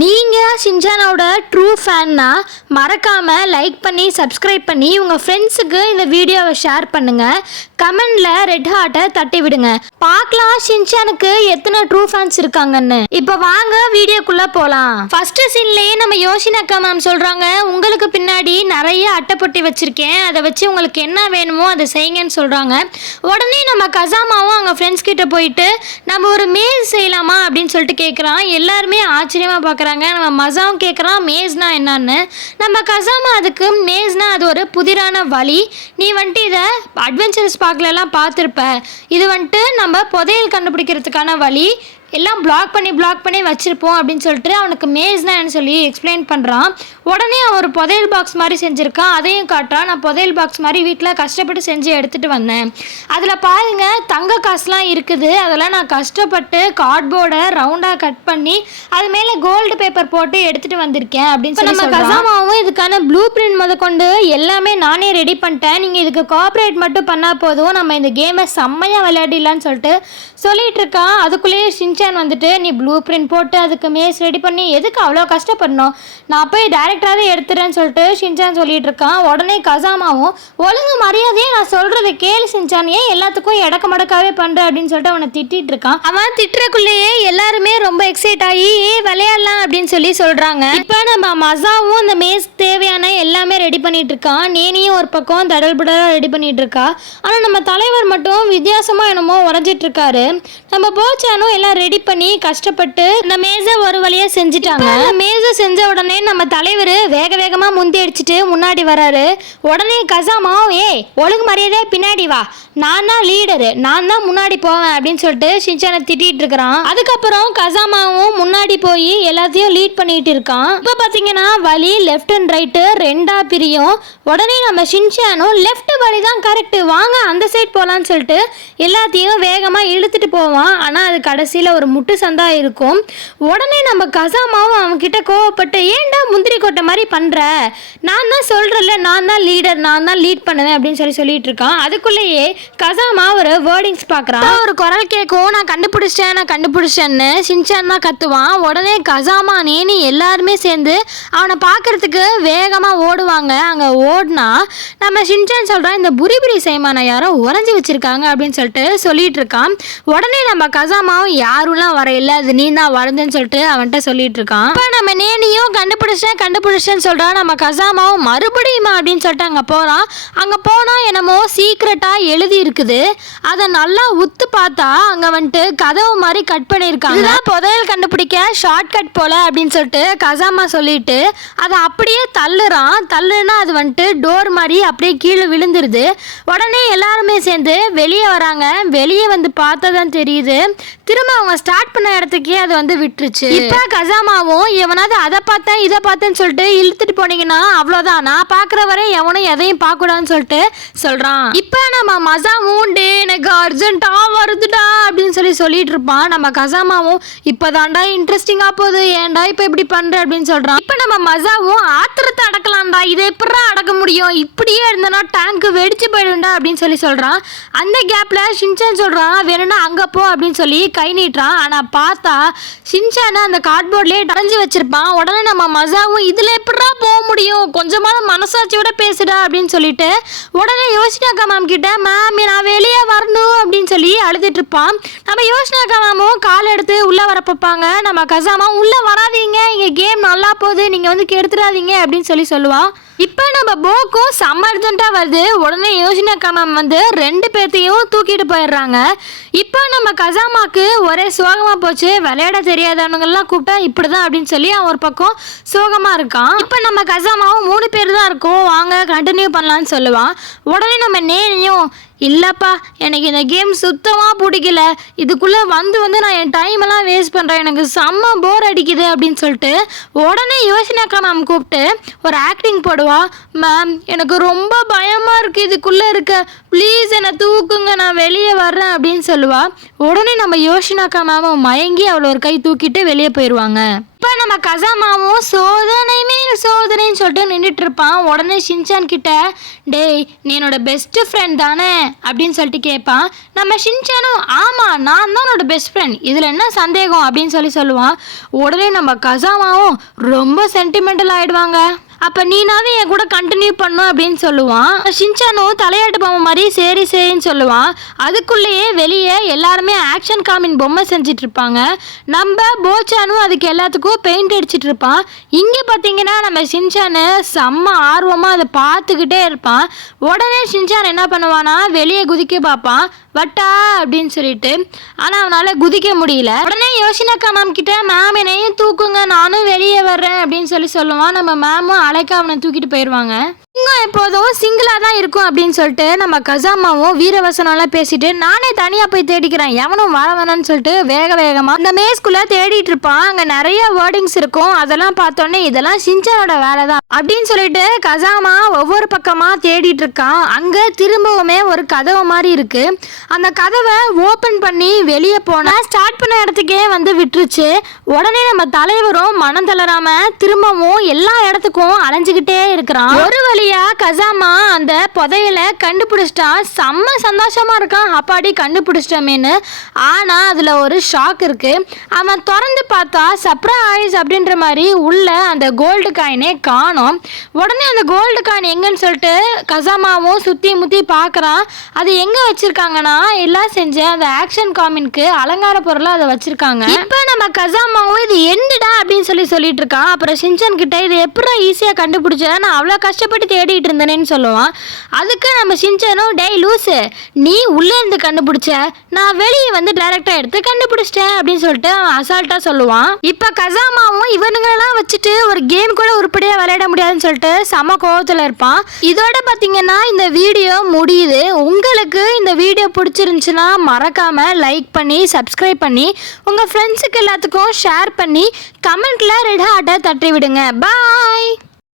நீங்கள் ஷின்சானோட ட்ரூ ஃபேன்னா மறக்காமல் லைக் பண்ணி சப்ஸ்கிரைப் பண்ணி உங்கள் ஃப்ரெண்ட்ஸுக்கு இந்த வீடியோவை ஷேர் பண்ணுங்கள். கமெண்டில் ரெட் ஹார்ட்டை தட்டி விடுங்க. பார்க்கலாம் ஷின்சானுக்கு எத்தனை ட்ரூ ஃபேன்ஸ் இருக்காங்கன்னு. இப்போ வாங்க வீடியோக்குள்ளே போகலாம். ஃபஸ்ட்டு சீன்லேயே நம்ம யோஷினாக்கா மேம் சொல்கிறாங்க, உங்களுக்கு பின்னாடி நிறைய அட்டைப்பொட்டி வச்சுருக்கேன், அதை வச்சு உங்களுக்கு என்ன வேணுமோ அதை செய்யுங்கன்னு சொல்கிறாங்க. உடனே நம்ம கசாமாவும் அவங்க ஃப்ரெண்ட்ஸ் கிட்ட போயிட்டு நம்ம ஒரு மேஸ் செய்யலாமா அப்படின்னு சொல்லிட்டு கேட்குறான். எல்லாருமே ஆச்சரியமாக பார்க்குறாங்க. நம்ம மசாவும் கேட்குறான் மேஸ்னா என்னன்னு. நம்ம கசாமா அதுக்கு மேஸ்னா அது ஒரு புதிரான வழி, நீ வந்துட்டு இதை அட்வென்ச்சரஸ் பார்க்கலலாம் பார்த்துருப்ப, இது வந்துட்டு நம்ம புதையல் கண்டுபிடிக்கிறதுக்கான வழி, எல்லாம் பிளாக் பண்ணி வச்சுருப்போம் அப்படின்னு சொல்லிட்டு அவனுக்கு மேஸ்னா என்ன சொல்லி எக்ஸ்பிளைன் பண்ணுறான். உடனே அவன் ஒரு புதையல் பாக்ஸ் மாதிரி செஞ்சுருக்கான், அதையும் காட்டுறான். நான் புதையல் பாக்ஸ் மாதிரி வீட்டில் கஷ்டப்பட்டு செஞ்சு எடுத்துகிட்டு வந்தேன், அதில் பாருங்க தங்க காசுலாம் இருக்குது, அதெல்லாம் நான் கஷ்டப்பட்டு கார்ட்போர்டை ரவுண்டாக கட் பண்ணி அது மேலே கோல்டு பேப்பர் போட்டு எடுத்துகிட்டு வந்திருக்கேன் அப்படின்னு சொல்லி நம்ம கசாமாவும் இதுக்கான ப்ளூ பிரிண்ட் முதற்கொண்டு எல்லாமே நானே ரெடி பண்ணிட்டேன், நீங்கள் இதுக்கு கோஆப்ரேட் மட்டும் பண்ணால் போதும், நம்ம இந்த கேமை செம்மையாக விளையாடிடலான்னு சொல்லிட்டு இருக்கான். அதுக்குள்ளேயே ஷின்சான் வந்துட்டு நீ ப்ளூ பிரிண்ட் போட்டு அதுக்கு மேஸ் ரெடி பண்ணி எதுக்கு அவ்வளோ கஷ்டப்படணும், நான் போய் டைரக்டாகவே எடுத்துறேன்னு சொல்லிட்டு ஷின்சான் சொல்லிட்டு இருக்கான். உடனே கசாமாவும் ஒழுங்கு மரியாதையே நான் சொல்கிறத கேளு ஷின்சான், ஏன் எல்லாத்துக்கும் எடக்க மடக்காவே பண்ணுற அப்படின்னு சொல்லிட்டு அவனை திட்டிட்டு இருக்கான். அவன் திட்டுறக்குள்ளேயே எல்லாருமே ரொம்ப எக்ஸைட் ஆகி விளையாடலாம் அப்படின்னு சொல்லி சொல்கிறாங்க. இப்போ நம்ம மசாவும் அந்த மேஸ் தேவையான எல்லாமே ரெடி பண்ணிட்டு இருக்கான். நேனியும் ஒரு பக்கம் தடல் புடலாக ரெடி பண்ணிட்டு இருக்கா. ஆனால் நம்ம தலைவர் மட்டும் வித்தியாசமாக என்னமோ உரைஞ்சிட்டு இருக்காரு. நம்ம போச்சானும் எல்லாம் ரெடி பண்ணி கஷ்டப்பட்டு இந்த மேஸை ஒரு வழியாக செஞ்சுட்டாங்க. மேஸை செஞ்ச உடனே நம்ம தலைவர் வேகமாக முந்தி அடிச்சுட்டு முன்னாடி வராரு. உடனே கசாமா ஒழுங்கு மரியாதையா பின்னாடி வா, நான் தான் லீடரு, நான் தான் முன்னாடி போவேன் அப்படின்னு சொல்லிட்டு ஷின்சானை திட்டிட்டு இருக்கிறான். அதுக்கப்புறம் கசாமாவும் முன்னாடி போய் எல்லாத்தையும் லீட் பண்ணிட்டு இருக்கான். இப்போ பார்த்தீங்கன்னா வழி லெஃப்ட் அண்ட் ரைட்டு ரெண்டா பிரியும். உடனே நம்ம ஷின்சானும் லெஃப்ட் வழி தான் கரெக்டு, வாங்க அந்த சைட் போகலான்னு சொல்லிட்டு எல்லாத்தையும் வேகமாக இழுத்துட்டு போவான். ஆனால் அது கடைசியில் ஒரு முட்டு சந்தா இருக்கும். உடனே நம்ம கசாமாவும் அவன்கிட்ட கோவப்பட்டு ஏன்டா முந்திரி கொட்டை மாதிரி பண்ணுற, நான் தான் சொல்கிறேன்ல நான் தான் லீடர், நான் தான் லீட் பண்ணுவேன் அப்படின்னு சொல்லிட்டு இருக்கான். அதுக்குள்ளேயே கசாமா ஒரு வேர்டிங்ஸ் பார்க்குறான். ஒரு குரல் கேட்கும், நான் கண்டுபிடிச்சேன்னு ஷின்சான் தான் கத்துவான். உடனே கசாமா நேனி எல்லாருமே சேர்ந்து அவனை பார்க்கறதுக்கு வேகமாக ஓடுவாங்க. அங்கே ஓடினா நம்ம ஷின்சான் சொல்கிறான், இந்த புரி சைமான யாரோ உறைஞ்சி வச்சிருக்காங்க அப்படின்னு சொல்லிட்டு இருக்கான். உடனே நம்ம கசாமாவும் யாருலாம் வரையில, அது நீ தான் வரைஞ்சன்னு சொல்லிட்டு அவன்கிட்ட சொல்லிட்டு இருக்கான். இப்போ நம்ம நேனியும் கண்டுபிடிச்சேன்னு சொல்கிறான். நம்ம கசாமாவும் மறுபடியுமா அப்படின்னு சொல்லிட்டு அங்கே போகிறான். அங்கே போனால் என்னமோ சீக்ரெட்டாக எழுதி இருக்குது, அதை நல்லா உத்து பார்த்தா அங்கே வந்துட்டு கதவு மாதிரி கட் பண்ணியிருக்காங்க, புதையல் கண்டுபிடிக்க ஷார்ட்கட் போல அப்படின்னு சொல்லிட்டு கசாமா சொல்லிட்டு அதை அப்படியே தள்ளுனா அது வந்துட்டு டோர் மாதிரி அப்படியே கீழே விழுந்துருது. உடனே எல்லாருமே சேர்ந்து வெளியே வராங்க. வெளியே வந்து பார்த்ததான் தெரியுது திரும்ப அவங்க ஸ்டார்ட் பண்ண இடத்துக்கே அது வந்து விட்டுருச்சு. இப்போ கசாமாவும் எவனாவது அதை பார்த்தேன் இதை பார்த்தேன்னு சொல்லிட்டு இழுத்துட்டு போனீங்கன்னா அவ்வளோதான், நான் பார்க்குற வரை எவனும் எதையும் பார்க்கக்கூடாதுன்னு சொல்லிட்டு சொல்கிறான். இப்போ நம்ம மசாவும் எனக்கு அர்ஜென்ட்டாக வருதுடா அப்படின்னு சொல்லிட்டு இருப்பான். நம்ம கசாமாவும் இப்போதான்டா இன்ட்ரெஸ்டிங்காக போகுது, ஏன்டா இப்போ இப்படி பண்ணுற அப்படின்னு சொல்கிறான். இப்போ நம்ம மசாவும் ஆத்திரத்தை அடக்கலாம்டா, இதை எப்படா அடக்க முடியும், இப்படியே இருந்தனா டேங்க்கு வெடிச்சு போயிடும்டா அப்படின்னு சொல்கிறான். அந்த கேப்பில் ஷின்சான் சொல்கிறான் வேணும்னா அங்கே போ அப்படின்னு சொல்லி கை நீட்டுறான். ஆனால் பார்த்தா ஷின்சானை அந்த கார்ட்போர்ட்லேயே அடைஞ்சு வச்சிருப்பான். உடனே நம்ம மசாவும் இதில் எப்படா போக முடியும், கொஞ்சமான மனசாட்சியோட பேசுடா அப்படின்னு சொல்லிட்டு உடனே யோசினாக்கா மேம் கிட்ட மேம் நான் வெளியே வரணும் அப்படின்னு சொல்லி அழுதுட்டு இருப்பான். நம்ம யோசினாக்கா மேமும் கால் எடுத்து உள்ளே வர பார்ப்பாங்க. நம்ம கசாமா உள்ளே வராதீங்க, இங்கே கேம் நல்லா போகுது, நீங்கள் வந்து கெடுத்துடாதீங்க அப்படின்னு சொல்லுவான். இப்போ நம்ம போக்கும் செம்ம அர்ஜென்ட்டாக வருது. உடனே யோசினாக்கா மேம் வந்து 2 பேர்த்தையும் தூக்கிட்டு போயிடுறாங்க. இப்போ நம்ம கசாமாக்கு ஒரே சோகமாக போச்சு, விளையாட தெரியாதவங்கெல்லாம் கூப்பிட்டா இப்படி தான் அப்படின்னு சொல்லி அவன் ஒரு பக்கம் சோகமாக இருக்கான். இப்போ நம்ம கசாமாவும் 3 பேர் தான் இருக்கோம், வாங்க கண்டினியூ பண்ணலான்னு சொல்லுவான். உடனே நம்ம நேனியும் இல்லைப்பா எனக்கு இந்த கேம் சுத்தமாக பிடிக்கல, இதுக்குள்ளே வந்து நான் என் டைமெல்லாம் வேஸ்ட் பண்ணுறேன், எனக்கு செம்ம போர் அடிக்குது அப்படின்னு சொல்லிட்டு உடனே யோசினாக்கா மேம் கூப்பிட்டு ஒரு ஆக்டிங் போடுவா. மேம் எனக்கு ரொம்ப பயமாக இருக்குது இதுக்குள்ளே இருக்க, ப்ளீஸ் என்னை தூக்குங்க, நான் வெளியே வர்றேன் அப்படின்னு சொல்லுவா. உடனே நம்ம யோசினாக்கா மேம் மயங்கி அவளை ஒரு கை தூக்கிட்டு வெளியே போயிடுவாங்க. இப்போ நம்ம கசாமாவும் சோதனை மேல் சோதனைன்னு சொல்லிட்டு நின்றுட்டு இருப்பான். உடனே ஷின்சான் கிட்ட, டேய் நீ என்னோட பெஸ்ட் ஃப்ரெண்ட் தானே அப்படின்னு சொல்லிட்டு கேட்பான். நம்ம ஷின்சானும் ஆமாம் நான் தான் என்னோட பெஸ்ட் ஃப்ரெண்ட், இதில் என்ன சந்தேகம் அப்படின்னு சொல்லுவான். உடனே நம்ம கசாமாவும் ரொம்ப சென்டிமெண்டல் ஆகிடுவாங்க. அப்போ நீனாவது என் கூட கண்டினியூ பண்ணும் அப்படின்னு சொல்லுவான். ஷின்சானும் தலையாட்டு பொம்மை மாதிரி சரி சரின்னு சொல்லுவான். அதுக்குள்ளேயே வெளியே எல்லாருமே ஆக்ஷன் காமின் பொம்மை செஞ்சிட்டு இருப்பாங்க. நம்ம போச்சானும் அதுக்கு எல்லாத்துக்கும் பெயிண்ட் அடிச்சிட்டு இருப்பான். இங்கே பார்த்தீங்கன்னா நம்ம ஷின்சானு செம்ம ஆர்வமாக அதை பார்த்துக்கிட்டே இருப்பான். உடனே ஷின்சான் என்ன பண்ணுவானா வெளியே குதிக்க பார்ப்பான், வட்டா அப்படின்னு சொல்லிட்டு. ஆனால் அவனால் குதிக்க முடியல. உடனே யோசினாக்கா மேம் கிட்ட, மேம் என்னையும் தூக்குங்க நானும் வெளியே வர்றேன் அப்படின்னு சொல்லுவான். நம்ம மேமும் அழைக்க அவனை தூக்கிட்டு போயிடுவாங்க. சிங்கம் எப்போதும் சிங்கிளாக தான் இருக்கும் அப்படின்னு சொல்லிட்டு நம்ம கசாமாவும் வீரவசனம்லாம் பேசிட்டு நானே தனியாக போய் தேடிக்கிறேன் எவனும் வர வேணான்னு சொல்லிட்டு வேகமாக அந்த மேஸ்குள்ளே தேடிட்டு இருப்பான். அங்கே நிறைய வேர்டிங்ஸ் இருக்கும். அதெல்லாம் பார்த்தோன்னே இதெல்லாம் ஷின்சானோட வேலை தான் அப்படின்னு சொல்லிட்டு கசாமா ஒவ்வொரு பக்கமாக தேடிட்டு இருக்கான். அங்கே திரும்பவுமே ஒரு கதவு மாதிரி இருக்கு. அந்த கதவை ஓப்பன் பண்ணி வெளியே போனால் ஸ்டார்ட் பண்ண இடத்துக்கே வந்து விட்டுருச்சு. உடனே நம்ம தலைவரும் மனம் தளராம திரும்பவும் எல்லா இடத்துக்கும் அலைஞ்சுக்கிட்டே இருக்கிறான். ஒரு வழியா கசாமா அந்த புதையல கண்டுபிடிச்சிட்டான். செம்ம சந்தோஷமா இருக்கான், அப்பாடி கண்டுபிடிச்சிட்டமேன்னு. ஆனா அதுல ஒரு ஷாக் இருக்கு. அவன் திறந்து பார்த்தா சர்ப்ரைஸ் அப்படின்ற மாதிரி உள்ள அந்த கோல்டு காயினே காணோம். உடனே அந்த கோல்டு காயின் எங்கன்னு சொல்லிட்டு கசாமாவும் சுத்தி முத்தி பார்க்கறான். அது எங்க வச்சிருக்காங்கன்னா எல்லாம் செஞ்ச அந்த ஆக்ஷன் காமினுக்கு அலங்கார பொருளை அதை வச்சிருக்காங்க. இப்ப நம்ம கசாமாவும் இது என்னடா அப்படின்னு சொல்லிட்டு இருக்கான். அப்புறம் ஷின்சான் கிட்ட இது எப்படி ஈஸியா கண்டுபிடிச்ச, நான் அவ்வளோ கஷ்டப்பட்டு தேடிட்டு இருந்தேன்னு சொல்லுவான். அதுக்கு நம்ம ஷின்சானும், டேய் லூசு நீ உள்ளே இருந்து கண்டுபிடிச்ச, நான் வெளியே வந்து டைரக்டா எடுத்து கண்டுபிடிச்சிட்டேன் அப்படின்னு சொல்லிட்டு அவன் அசால்ட்டா சொல்லுவான். இப்ப கசாமாவும் இவனுங்களெல்லாம் வச்சுட்டு ஒரு கேம் கூட உருப்படியா விளையாட முடியாதுன்னு சொல்லிட்டு செம கோவத்துல இருப்பான். இதோட பாத்தீங்கன்னா இந்த வீடியோ முடியுது. உங்களுக்கு இந்த வீடியோ பிடிச்சிருந்துச்சுன்னா மறக்காம லைக் பண்ணி சப்ஸ்கிரைப் பண்ணி உங்க ஃப்ரெண்ட்ஸுக்கு எல்லாத்துக்கும் ஷேர் பண்ணி கமெண்ட்ல ரெட் ஹார்ட்டை தட்டி விடுங்க. பாய்.